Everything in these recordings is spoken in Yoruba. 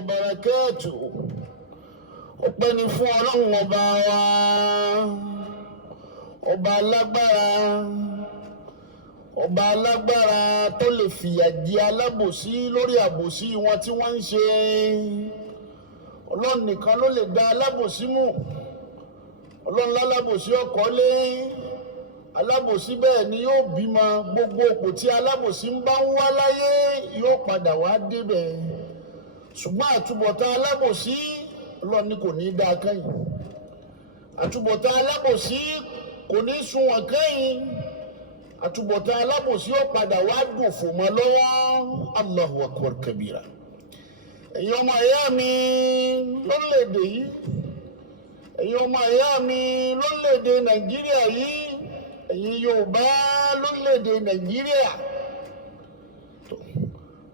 Barakatuh. Ọpẹ́ ni fún Ọlọ́run ọba wa, ọba alágbára tó lè fìyà jẹ alábòsí lórí àbòsí wọn tí wọ́n ń ṣe. Ọlọ́run nìkan ló lè dá alábòsí mú. Ọlọ́run lálábòsí ọkọ̀lé, alábòsí bẹ́ẹ̀ ni yóò bímọ. Gbogbo òpó tí alábòsí ń bá ń wá láyé yóò padà wá débẹ̀. Ṣùgbọ́n àtúbọ̀tán alábòsí Ọlọ́run ní kò ní dáa kẹ́yìn. Àtúbọ̀tán alábòsí kò ní sunwọ̀n kẹ́yìn. Àtúbọ̀tán alábòsí ó padà wá dòfò mọ́ lọ́wọ́. Allahu akbar kabira. Ẹ̀yin ọmọ ìyá mi lórílẹ̀-èdè yìí, ẹ̀yin ọmọ ìyá mi lórílẹ̀-èdè Nàìjíríà yìí, ẹ̀yin Yorùbá lórílẹ̀-èdè Nàìjíríà.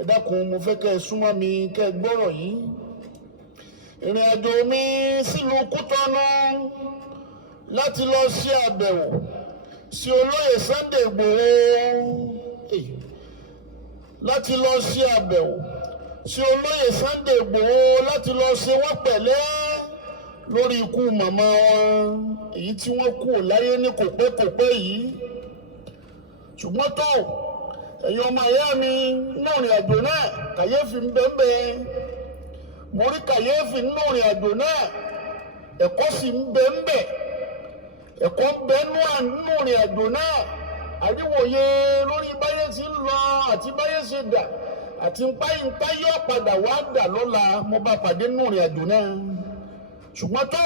Ẹ dákun, mo fẹ́ kẹ́ ẹ súnmọ́ mi kẹ́ ẹ gbọ́rọ̀ yìí. Ìrìn àjò mi sílùú Kútọ́nù láti lọ ṣe àbẹ̀wò sí olóyè Sunday Igboho, láti lọ ṣe àbẹ̀wò sí olóyè Sunday Igboho, láti lọ ṣe wọ́n pẹ̀lẹ́ lórí ikú màmá wọn èyí tí wọ́n kú láyé ní kòpẹ́kòpẹ́ yìí. Ṣùgbọ́n tó ẹ̀yin ọmọ ìyá mi náà rìn àjò náà kàyéfì ń bẹ́ẹ̀ mo rí kàyéfì nínú ìrìn àjò náà, ẹ̀kọ́ sì ń bẹ́ẹ̀ ẹ̀kọ́ ń bẹ nínú ìrìn àjò náà. Àríwòye lórí báyé ti ń lọ àti báyé ṣe dà àti ńpá yóò padà wá dà lọ́la, mo bá pàdé nínú ìrìn àjò náà. Ṣùgbọ́n tó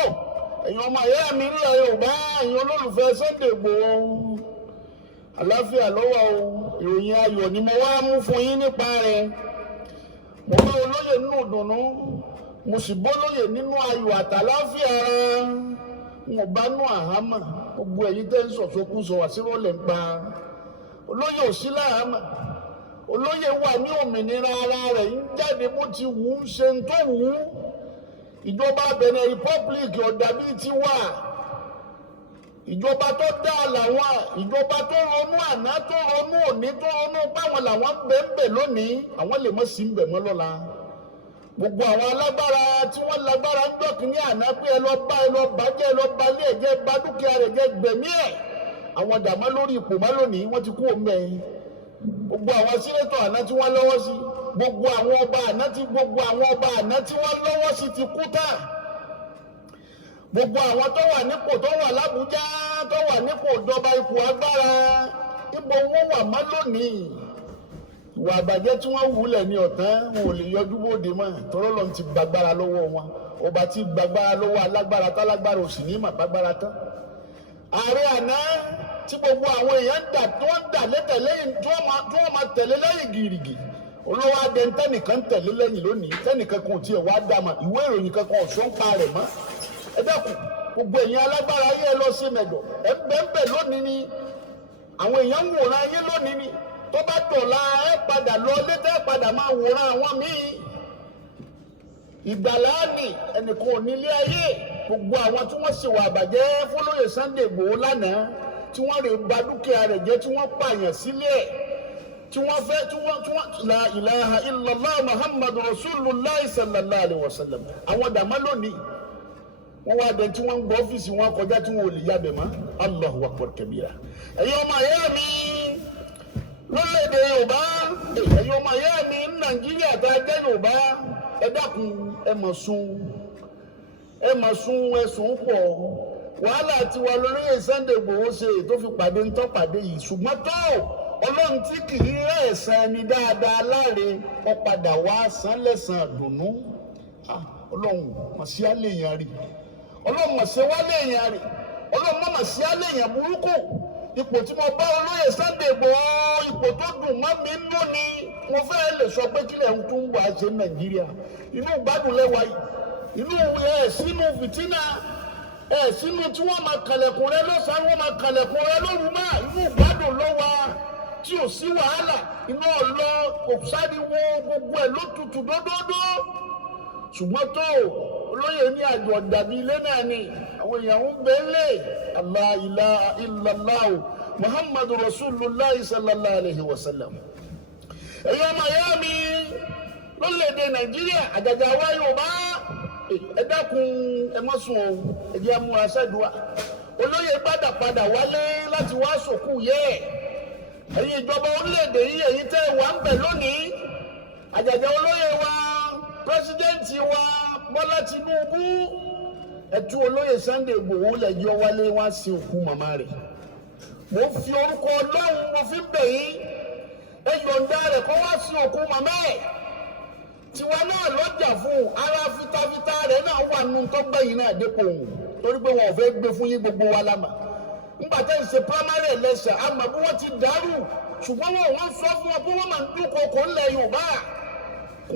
ẹ̀yin ọmọ ìyá mi ńlá Yorùbá, ẹ̀yin olólùfẹ́ Sunday Igboho, àlàáfíà lọ́wọ́ o. Ìròyìn ayọ̀ ni mo wá mú fún yín nípa rẹ̀. Mo bá olóyè nínú ìdùnnú, mo sì bólóyè nínú ayọ̀ àtàláfíà ara. Wọn bá nú àhámà. Gbogbo ẹ̀yin tẹ́ ń sọ̀sọ́kúsọ àṣírọ́lẹ̀ ń pa. Olóyè ò sí láhàmà. Olóyè wà ní òmìnira ara rẹ̀, ń jáde bó ti wù ú, ṣe ń tó wù ú. Ìjọba Benin Republic ọ̀dà bíi ti wà. Ìjọba tó dá làwọn, ìjọba tó ronú àná, tó ronú òní, tó ronú báwọn làwọn bẹ́ẹ̀ lónìí, àwọn lè mọ́ sí ń bẹ̀ mọ́ lọ́la. Gbogbo àwọn alágbára tí wọ́n lágbára ń dọ̀kì ní àná pé ẹ lọ bàjẹ́, ẹ lọ balẹ̀ ẹ̀jẹ̀, bá dúkìá rẹ̀ jẹ́ gbẹ̀mí ẹ̀. Àwọn dàmá lórí ipò má lónìí, wọ́n ti kú òun bẹ́ẹ̀. Gbogbo àwọn sínétọ̀ àná tí wọ́n lọ́wọ́ sí, gbogbo àwọn ọba àná tí wọ́n lọ́wọ́ sí ti kú tán. Gbogbo àwọn tó wà nípò, tó wà l'Ábùjá, tó wà nípò ìjọba, ipò agbára, ibo wọn wà má lónìí. Ìwà àbàjẹ́ tí wọ́n wúlẹ̀ ní ọ̀tán, wọn ò lè yọjú bóde mọ́, tọ́rọ́ lọ́n ti gbàgbára lọ́wọ́ wọn. Ọba ti gbàgbára lọ́wọ́ alágbára, tálágbára ò sì ní mà gbàgbára tán. Ààrẹ àná tí gbogbo àwọn èèyàn dà, tí wọ́n dà lẹ́tẹ̀lẹ́yìn, tí wọ́n máa tẹ̀lé lẹ́yìn gìrìgì. Olówó adé tẹ́nìkan tẹ̀lé lẹ́yìn lónìí, tẹ́nìkan kan ò tiẹ̀ wá dá mà, ìwé ìròyìn kankan ò sọ́n pa rẹ̀ mọ́. Ẹ dákun, gbogbo èèyàn alágbára ayé lọ sí mẹ̀dọ̀, ẹ bẹ́ẹ̀ lónìí ni àwọn èèyàn ń wòran ayé lónìí ni. Tó bá dọ̀la ẹ padà lọ létẹ́, ẹ padà máa wòran àwọn míì. Ìgbàláàní ẹnìkan ò nílé ayé. Gbogbo àwọn tí wọ́n ṣèwà àbàjẹ́ fólóyè Sunday Igboho lánàá, tí wọ́n rè ba dúkìá rẹ̀ jẹ́, tí wọ́n pààyàn sílẹ̀, tí wọ́n la ilaha illallah Muhammadu Rasulullah sallallahu alaihi wasallam. Àwọn dàmá lónìí wọ́n wá dẹ̀ tí wọ́n ń gbọ́ ọ́fíìsì wọn kọjá tí wọ́n ò lè yábẹ̀ mọ́. Allahu akbar kabira. Ẹ̀yin ọmọ ìyá mi lórílẹ̀-èdè Yorùbá, ẹ̀yin ọmọ ìyá mi ní Nàìjíríà tá a jẹ́ Yorùbá, ẹ dákun, ẹ mọ̀ sún ẹ̀sùn pọ̀. Wàhálà ti wà lórí Sunday Igboho ṣe tó fi pàdé ń tọ́ pàdé yìí. Ṣùgbọ́n tó Ọlọ́run tí kì í rẹ̀ ẹ̀san ẹni dáadáa láre, ó padà wá san lẹ́san dùnú. Ọlọ́run mọ̀ sí àléyàn rí. Ọlọ́run mọ̀ sí wá léyàn rí. Ọlọ́run mọ̀ sí àléyàn burúkú. Ipò tí mo bá olóyè Sunday Igboho, ipò tó dùn mọ́ mi nú ni. Mo fẹ́ lè sọ pé kílẹ̀ ń tún wà ṣe Nàìjíríà. Inú gbádùn lẹ́wà yìí. Inú sínú fìtínà, sínú tí wọ́n máa kàlẹ̀kùn rẹ lọ́sàn-án, wọ́n máa kàlẹ̀kùn rẹ lóru máa. Inú gbádùn lọ́wọ́ tí ò sí wàhálà. Inú ọ̀lọ́ kò sáriwo, gbogbo ẹ̀ ló tutù dódódó. Ṣùgbọ́n tó olóyè ní àjọ dàbí ilé náà ni àwọn èèyàn ń bẹ́ẹ̀lẹ̀. La ilaha illallah Muhammadu Rasulullah sallallahu alaihi wasallam. Ẹ̀yin ọmọ ìyá mi lórílẹ̀‐èdè Nàìjíríà àjàjà wa Yorùbá ẹ dákun ẹ má sùn o ẹ jẹ́ amúra sẹ́dùá olóyè padà wálé láti wá sòkú yẹ ẹ̀yin ìjọba orílẹ̀‐èdè yìí ẹ̀yin tẹ́ wà ń bẹ̀ lónìí àjàjà olóyè wa pírẹsidẹ́ǹtì wa Bọ́lá Tinubu ẹ tú olóyè Sunday Igboho lẹ́jọ́ wálé wá sí òkú màmá rẹ̀ mo fi orúkọ Ọlọ́run mo fi ń bẹ̀ yín ẹ yọ̀ǹda rẹ̀ kó wá sí òkú màmá ẹ̀ tiwa náà lọ́jà fún ara fitafita rẹ̀ náà wà nù tó gbẹ̀yìn náà dépò òun torí pé wọn ò fẹ́ gbé fún yín gbogbo wa lámà nígbà tẹ́ ń ṣe primary election àmọ́ bí wọ́n ti dàrú ṣùgbọ́n wọ́n sọ fún wọn pé wọ́n máa ń dúnkokò ńlẹ̀ Yorùbá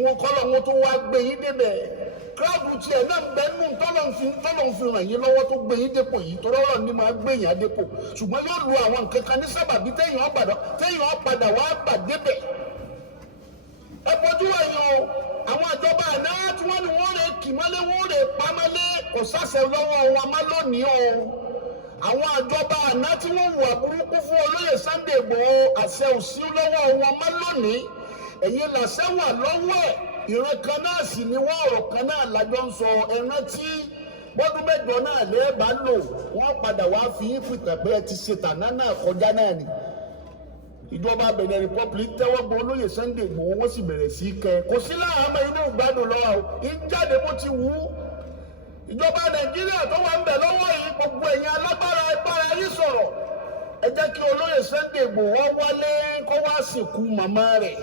wọn kọ́lọ̀ wọn tó wá gbé yín débẹ̀ kíláàbù tiẹ̀ náà ń bẹ nù tọ́lọ̀ ń fi ràn yín lọ́wọ́ tó gbé yín dépò yìí tọ́lọ́ rọ̀ ní máa gbé yín adépò ṣùgbọ́n yóò lu àwọn nǹkan kan ní sábàbí téèyàn padà wá bà débẹ̀ ẹ bójú ẹ̀yìn o àwọn ìjọba àná tí wọ́n ní wọ́n rè kì mọ́lé wọ́n rè pamọ́lé kò sáṣẹ lọ́wọ́ wọn má lónìí o àwọn ìjọba àná tí wọ́n wù àbúrúkú fún olóyè Sunday Igboho àṣẹ òsì lọ́wọ́ wọn má lónìí ẹ̀yin làṣẹ wà lọ́wọ́ ẹ̀ ìran kan náà sì ni wọ́n ọ̀rọ̀ kan náà lájọ ń sọ ẹran tí bọ́dún mẹ́jọ náà lè bá lò wọ́n padà wá fi yín pìtàn pé ẹ ti ṣe tàná náà kọjá náà ni ìjọba Benin Republic tẹ́wọ́ gbọ́ olóyè Sunday Igboho wọ́n sì bẹ̀rẹ̀ sí kẹ́ kò sí láàmú inú ìgbádùn lọ́wọ́ o ìjáde bó ti wù ú ìjọba Nàìjíríà tó wà ń bẹ̀ lọ́wọ́ yìí gbogbo ẹ̀yin alágbára ìbára yìí sọ̀rọ̀ ẹ jẹ́ kí olóyè Sunday Igboho wálé kó wá sìnkú màmá rẹ̀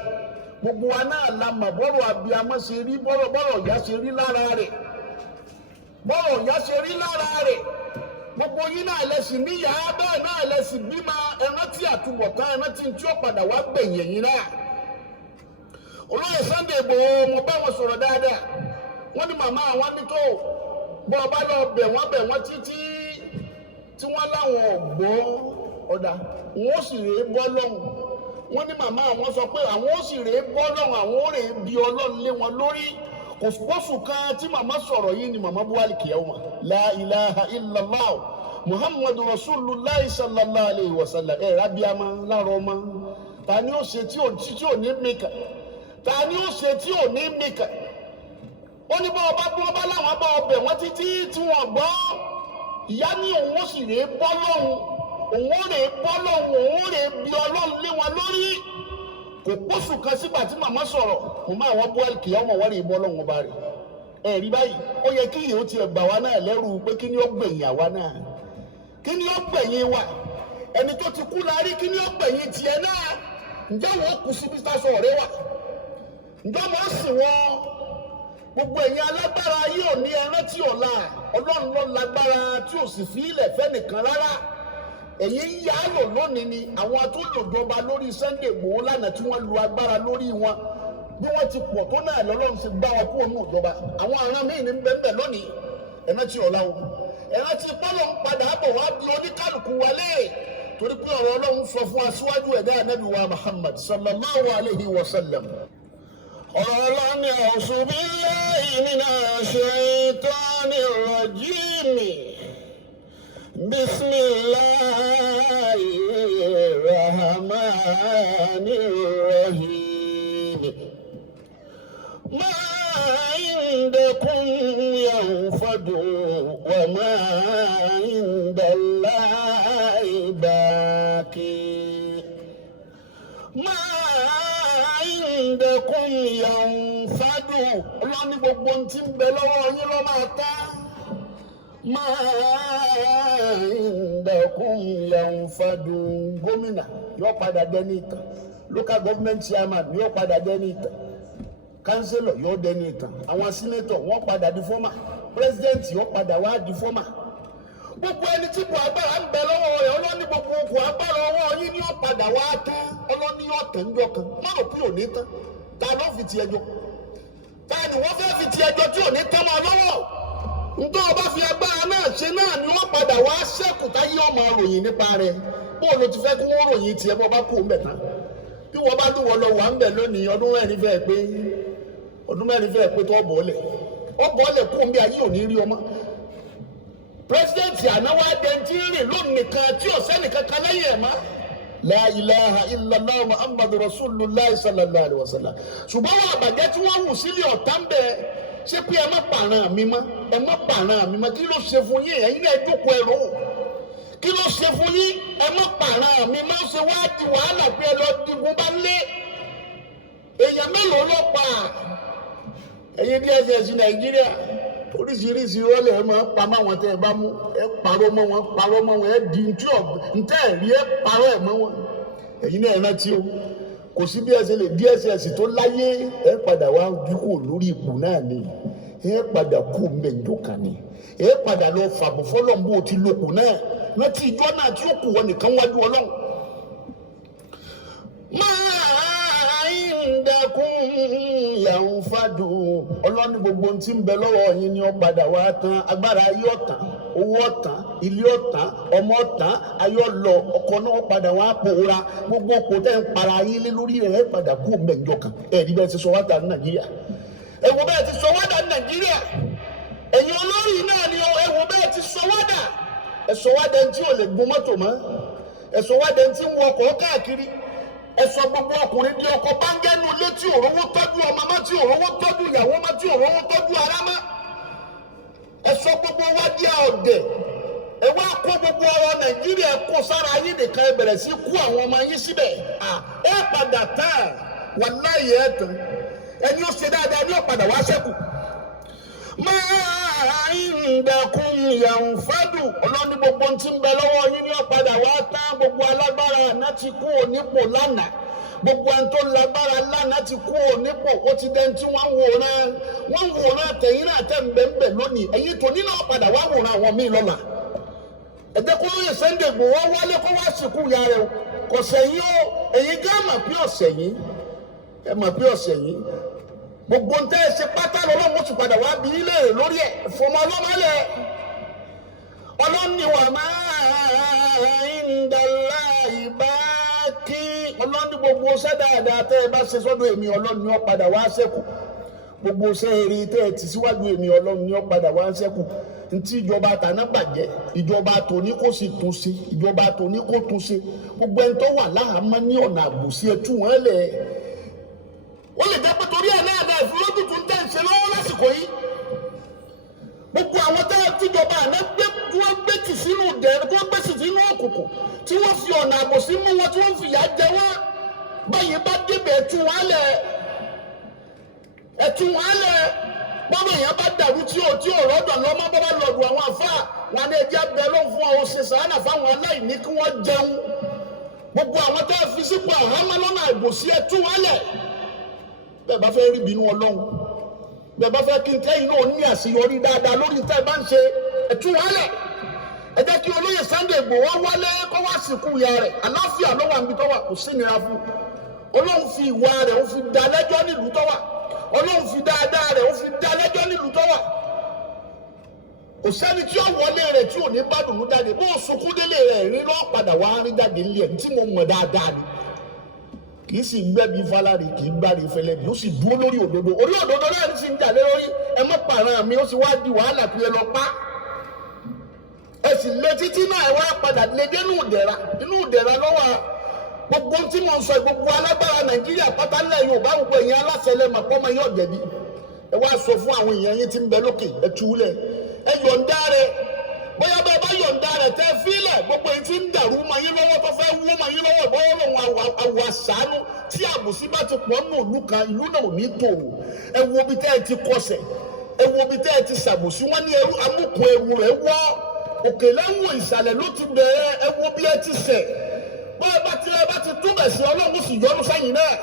gbogbo wa náà la mọ̀ bọ́rọ̀ abiyamọ ṣe rí bọ́rọ̀ ìyá ṣe rí lára rẹ̀ gbogbo yín náà lẹ́sìn níyà bẹ́ẹ̀ náà lẹ́sìn bímọ ẹrántí àtúbọ̀tán ẹrántí tí ó padà wá gbẹ̀yìn ẹ̀yìn náà olóyè Sunday Igboho mo bá wọn sọ̀rọ̀ dáadáa wọ́n ní màmá àwọn ní tó bọ́ ọba lọ bẹ̀ wọ́n títí tí wọ́n láwọn ọ̀gbọ́ ọ̀dà wọn ó sì rèé bọ́ lọ́hùn wọ́n ní màmá àwọn sọ pé àwọn ó sì rèé bọ́ lọ́hùn àwọn ó rèé bí Ọlọ́run lé wọn lórí kò sùpọ̀sù kan tí màmá sọ̀rọ̀ yìí ni màmá buhari kìyàwó la ilaha illallah muhammadu rasulullah sallallahu alayhi wa sallam rabiama láàrọ̀ ọmọ ta ni ó ṣe tí ò ní mìkà ta ni ó ṣe tí ò ní mìkà ó ní bọ́ọ̀ bá láwọn bá ọbẹ̀ wọ́n títí tí wọ́n gbọ́ ìyá ní òun ó sì rèé bọ́ lọ́hùn òun ó rèé bí Ọlọ́run lé wọn lórí kò pósù kan sígbà tí màmá sọ̀rọ̀ màmá àwọn buhari kìí ọmọ wọ́n rí ibọ́ lọ́wọ́ bá rẹ̀ ẹ̀rí báyìí ó yẹ kí yìí ó ti gbà wá náà lẹ́rù pé kí ni ó gbẹ̀yìn àwa náà kí ni ó gbẹ̀yìn wa ẹni tó ti kú la rí kí ni ó gbẹ̀yìn tiẹ̀ náà ǹjẹ́ wọ́n kù sí bí sásọ ọ̀rẹ́ wa ǹjẹ́ wọ́n sì wọ́n gbogbo ẹ̀yin alágbára yìí ò ní ẹran tí ọ̀la Ọlọ́run ló lágbára tí ò sì fi ilẹ̀ fẹ́ nìkan rárá èyí ń yá lò lónìí ni àwọn tó lòjọba lórí Sunday Igboho lánàá tí wọ́n lu agbára lórí wọn bí wọ́n ti pọ̀ tó náà lọ́lọ́run ṣe gbá wọn kúrò ní ìjọba àwọn aràn míì ní bẹ́ẹ̀ lónìí ẹ̀rán tí ọ̀la o ẹ̀rán tí pọ́lọ̀ ń padà bọ̀ wá bí oníkálukú wálé torí pé ọ̀rọ̀ Ọlọ́run sọ fún aṣíwájú ẹ̀dá Ànábì wa Muhammad sallallahu alayhi wa sallam ọ̀rọ̀ Ọlọ́run ni a'udhu billahi minash shaitanir rajim بسم الله الرحمن الرحيم ما عندكم ينفد وما عند الله باقي ما عندكم ينفد الله ní gbogbo ohun tí ń bẹ lọ́wọ́ yín ló máa tán máa ìdẹ̀kùn yanfadu gómìnà yóò padà dẹni ìtàn local government chairman yóò padà dẹni ìtàn councillor yóò dẹni ìtàn àwọn senator wọ́n padà di fọ́mà president yóò padà wá di fọ́mà gbogbo ẹni tí kò agbára ń bẹ lọ́wọ́ rẹ̀ ọlọ́ni gbogbo kò agbára ọwọ́ yín ni yóò padà wá tán ọlọ́ni yóò tẹ̀ ń jọ kan má rò pé òní tán ta ló fi ti ẹjọ́ ta ni wọ́n fẹ́ fi ti ẹjọ́ tí òní tán máa lọ́wọ́ ntọ́ ọba fi agbára náà ṣe náà ni wọ́n padà wá ṣẹ́kù táyé ọmọ ròyìn nípa rẹ̀ bóòlù ti fẹ́ kí wọ́n ròyìn tiẹ̀ bọ́ bá kú ń bẹ̀ tán bí wọ́n bá dùn wọ́n lọ wà ń bẹ̀ lónìí ọdún mẹ́rin fẹ́ pé tó bọ́ọ̀lẹ̀ kú ń bí ayé ò ní rí ọmọ pírẹsidẹ́ǹtì ànáwó adẹ́ntì rìn lónìí nìkan tí ò sẹ́nì kankan lẹ́yìn ẹ̀ má la ilaha illallah muhammadu rasulullah sallallahu alaihi wasallam. ṣùgbọ́n wọn àbàjẹ́ tí wọ́n wù sílẹ̀ ọ̀tá ń bẹ ṣé pé ẹ má pààrọ̀ mi mọ́ ẹ má pààrọ̀ mi mọ́ kí ló ṣe fún yín ẹ̀yin náà jókòó ẹ̀rọ kí ló ṣe fún yín ẹ má pààrọ̀ mi mọ́ ṣe wá di wàhálà pé ẹ lọ digun bá lé èèyàn mélòó ló pa ẹ̀yin DSS nàìjíríà oríṣiríṣi rọlẹ ẹ máa pa máwọn tẹ ẹ bá mú ẹ parọ́ mọ́ wọn ẹ di ntẹ rí ẹ parọ́ ẹ mọ́ wọn ẹ̀yin náà ẹ rántí o kò sí bí ẹ ṣe lè DSS tó láyé ẹ padà wá dúkò lórí ipò náà ni ẹ padà kú mẹ́jọka ni ẹ padà lọ fàbọ̀ fọlọ́mbó ti lóko náà rántí ìjọ náà tí ó kù wọn nìkan wájú ọlọ́run. Indakun yanfadu ọlọ́ni gbogbo tí ń bẹ lọ́wọ́ yín ni ó padà wá tán agbára ayé ọ̀tán owó ọ̀tán ilé ọ̀tán ọmọ ọ̀tán ayọ̀ lọ ọkọ̀ náà padà wá pòórá gbogbo kò tẹ́ ń para yín lé lórí rẹ̀ padà kú mẹ́jọ kan ẹ̀ẹ́dí bẹ́ẹ̀ ti sọ wá dà ní Nàìjíríà ẹ̀wọ̀ bẹ́ẹ̀ ti sọ wá dà ní Nàìjíríà ẹ̀yin olórí náà ni ẹ̀wọ̀ bẹ́ẹ̀ ti sọ wá dà ẹ̀sọ̀ wá dẹ̀ tí ò lè gun mọ́tò mọ́ ẹ̀sọ̀ wá dẹ̀ tí ń wọkọ̀ káàkiri ẹsọ gbogbo ọkùnrin di ọkọ bángẹ́nu ilé tí òrówó tọ́jú ọmọ má tí òrówó tọ́jú ìyàwó má tí òrówó tọ́jú ara má ẹsọ gbogbo wa di ọ̀dẹ̀ ẹ wá kó gbogbo ọ̀rọ̀ Nàìjíríà kó sára yín nìkan ẹ bẹ̀rẹ̀ sí kú àwọn ọmọ yín síbẹ̀ ẹ padà tán wàláhì ẹ tán ẹni ó ṣe dáadáa ní ọ̀padà wá ṣẹ́kù. máa ń dẹkùn yanfadu ọlọ́ni gbogbo tí ń bẹ lọ́wọ́ yín ní ọ̀padà wá tán gbogbo alágbára àná ti kú onípò lánàá gbogbo ẹni tó lágbára lánàá ti kú onípò ó ti dẹni tí wọ́n ń wòran tẹ̀yìn náà tẹ̀ ń bẹ̀ lónìí ẹ̀yin tó nínú ọ̀padà wá wòran àwọn míì lọ́la ẹ̀jẹ̀ kó lóye Sunday Igboho wálé kó wá sìnkú ya rẹ̀ kò sẹ́yìn o ẹ̀yin gá mà pé ọ̀sẹ̀ yìí gbogbo ntẹ ṣe pátá lọ́wọ́ mo ti padà wá bí ilé lórí ẹ̀ fọmọ ọlọ́mọlẹ̀ ọlọ́ni wà máa ń dàlá ìbá kí ọlọ́ni gbogbo sẹ́dáadáa tẹ́ ẹ bá ṣe sọ́dọ̀ èmi ọlọ́ni ó padà wá ṣẹ́kù gbogbo sẹ́ẹ̀rì tẹ́ ẹ ti síwájú èmi ọlọ́ni ó padà wá ṣẹ́kù ntí ìjọba àtàná bàjẹ́ ìjọba tòní kò sì tún ṣe ìjọba tòní kò tún ṣe gbogbo ẹni tó wà láhàámọ́ ní ọ̀nà àbùsí ẹ tú wọn lẹ̀ wọ́n lè jẹ́ pé torí ẹ̀ náà dá ìfúnlójútùú ń tẹ̀ ń ṣe lọ́wọ́ lásìkò yìí gbogbo àwọn tíjọba àná tí wọ́n gbé tì sínú dẹ̀rẹ́ tí wọ́n gbé tì sínú òkùnkùn tí wọ́n fi ọ̀nà àbòsí mú wọn tí wọ́n fi ìyà jẹ wọ́n báyìí bá débẹ̀ ẹ̀tún wọn lẹ̀ bọ́bá èèyàn bá dàrú tí ò rọ́dọ̀ lọ́mọ bọ́bá lọ́dọ̀ àwọn àfáà wọn ní ẹjẹ́ bẹ ló fún ọ ṣe sàánà fáwọn aláìní kí wọ́n jẹun gbogbo àwọn tó fi sípò àhámọ́ lọ́nà àbòsí ẹ̀tún wọn lẹ̀ bẹ́ẹ̀ bá fẹ́ rí bínú Ọlọ́run bẹ́ẹ̀ bá fẹ́ kí n tẹ́yìn náà ní àṣeyọrí dáadáa lórí tẹ́ ẹ bá ń ṣe ẹ̀tún wálẹ̀ ẹ jẹ́ kí olóyè Sunday Igboho wálé kó wá sìnkú ìyá rẹ̀ àlàáfíà ló wà níbi tó wà kò sí nira fún Ọlọ́run fi ìwà rẹ̀ ó fi dá lẹ́jọ́ nílùú tó wà Ọlọ́run fi dáadáa rẹ̀ ó fi dá lẹ́jọ́ nílùú tó wà kò sẹ́ni tí ó wọlé rẹ̀ tí ò ní bá dùnú jáde bó o sunkún délé rẹ̀ rí lọ́ọ́ padà wá rí jáde nílé ẹ̀ tí mo mọ̀ dáadáa ni kì í sì gbẹ́bí fálárì kì í gbárí fẹlẹ́bí ó sì dúró lórí òdodo náà ní sì ń jà lé lórí ẹ mọ́ pààrọ̀ mi ó sì wá di wàhálà pé ẹ lọ pa ẹ sì lé títí náà ẹ wá padà lé dé inú ìdẹ̀ra lọ́wọ́ gbogbo tí mo ń sọ gbogbo alágbára Nàìjíríà pátá ńlẹ̀ Yorùbá gbogbo èèyàn aláṣẹ lẹ́mọ̀ pọ́mọ yóò jẹ̀bi ẹ wá sọ fún àwọn èèyàn yín tí ń bẹ lókè ẹ túlẹ̀ ẹ yọ̀ǹda rẹ̀ bóyá bẹ́ẹ̀ bá yọ̀ǹda rẹ̀ tẹ́ fílẹ̀ gbogbo èyí tí ń dàrú mọ́ yín lọ́wọ́ tó fẹ́ wú mọ́ yín lọ́wọ́ bọ́ọ̀ lòun àwọ̀ àṣàánú tí àbùsí bá ti pọ̀ nù ìlú kan ìlú náà ò ní tòrò ẹ wo bí tẹ́ ẹ ti kọsẹ̀ ẹ wo bí tẹ́ ẹ ti ṣàbùsí wọ́n ní amúkùn ewu rẹ̀ wọ́ òkè lẹ́wọ̀n ìsàlẹ̀ ló ti bẹ̀rẹ̀ ẹ wo bí ẹ ti sẹ̀ bọ́ọ̀ bá ti túbẹ̀ sí Ọlọ́run sì yọ́nú sẹ́yìn náà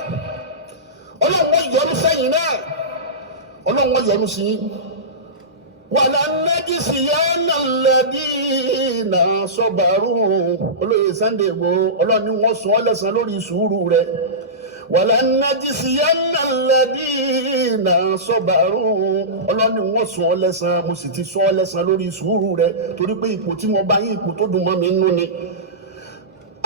Ọlọ́run yọ́nú sí yín wàlànàjìsíyánà lẹ́dínà sọ́bàrú olóyè Sunday Igboho ọlọ́ni wọ́n sọ ọ́ lẹ́san lórí sùúrù rẹ̀ wàlànàjìsíyánà lẹ́dínà sọ́bàrú ọlọ́ni wọ́n sọ ọ́ lẹ́san mo sì ti sọ ọ́ lẹ́san lórí sùúrù rẹ̀ torí pé ipò tí wọ́n bá yín ipò tó dùn mọ́ mi nínú ni.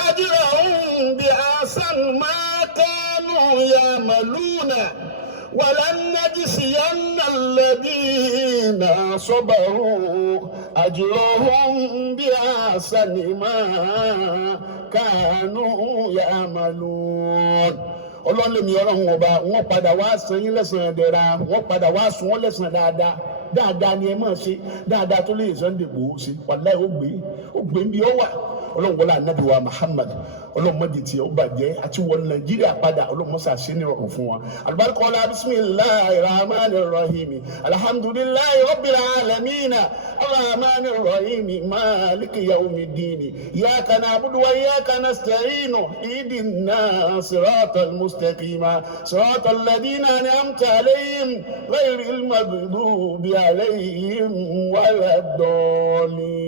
ajrahum bi ahsan ma kanu ya'maluna ولنجزين الذين صبروا أجرهم بأحسن ما كانوا يعملون ọlọ́run lèmi ọlọ́run ọba wọ́n padà wá san yín lẹ́san ẹ̀dẹ̀ra wọ́n padà wá sun wọ́n lẹ́san dáadáa ni ẹ máa ṣe dáadáa tó lè Sunday Igboho ṣe wàláhì ó gbé ń bí ó wà ọlọ́run wọlé anabi wa Muhammad ọlọ́run mọ́jì tí ó bàjẹ́ àti wọ Nàìjíríà padà ọlọ́run mọ́sá ṣe ní ọkọ̀ fún wa alibarika ọlá bisimilahi rahmani rahim alhamdulilayi rabbil alamin arrahmani rahim maliki yawmiddin iyyaka na'budu wa iyyaka nasta'in ihdina siratal mustaqim siratal ladina an'amta alayhim ghayril maghdubi alayhim waladdallin.